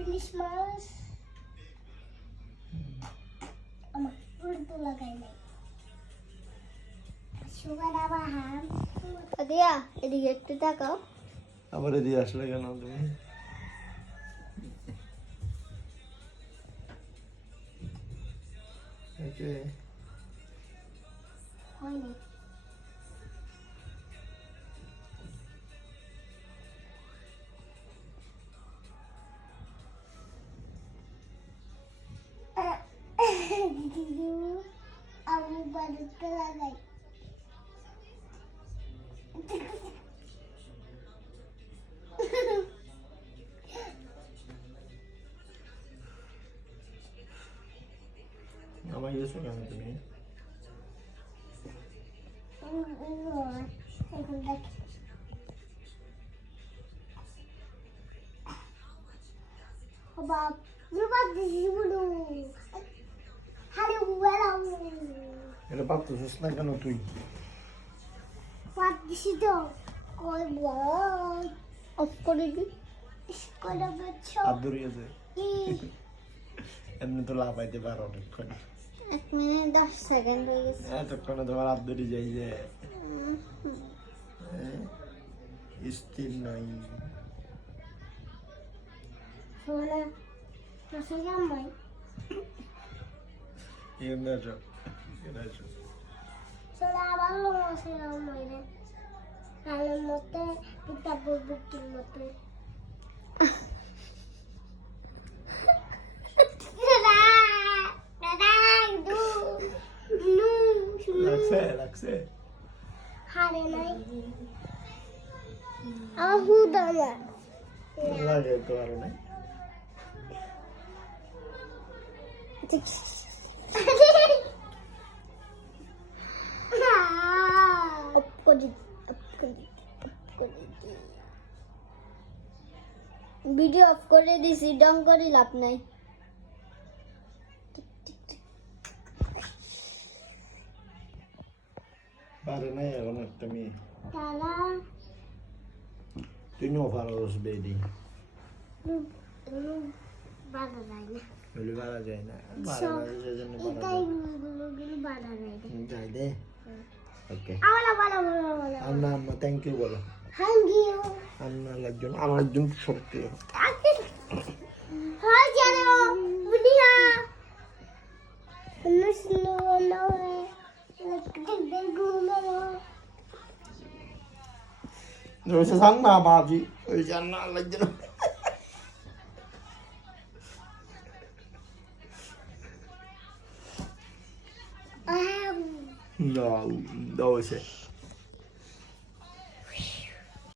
ইলিশ মাছ আমার উল্টো লাগাই নাই সুগার আবার হাম দিয়া এদিকে একটু তাকাও আবার এদিকে আসলে কেন তুমি ওকে হয়নি আমি বাড়িতে লাগাই আমার ইয়েছো কেন তুমি এখন দেখ বাপ বাপ দিদি বলো হ্যালো হ্যালো এটা ভাবতেছিস না কেন তুই বাপ দিছি তো কই বল অফ করে দি করে বচ্চো হাত ধরিয়েছে এমনি তো লাফাইতে পারো অনেকক্ষণ 1 মিনিট 10 সেকেন্ড হয়ে গেছে এতক্ষণে তোমার হাত ধরে যাই যে স্থির নাই সোনা নসে জামাই এমনি আছো এটা আছো সোনা আবার নসে জামাই রে কালের মতে পিতা বুবুকির মতে লাগছে হারে নাই আমার হুদা না লাগে তো আর নাই ভিডিও অফ করে দিছি ডং করে লাভ নাই পারে নাই এখন একটা মেয়ে তারা তুমিও পারোস বেডি বাধা যায় না বলি পারা যায় না পারা যায় সেজন্য পারা এটাই গুলো বাধা যায় না যায় দে ওকে আওলা বালা বালা বালা আন্না আম্মা থ্যাংক ইউ বলো থ্যাংক ইউ আন্না একজন আমার একজন সত্যি হাই জানো বুনিয়া নুসনো নরে দেখ ঘুমে ওইসে সাং না বাজি ওই জান্না লাগছে না দাও সে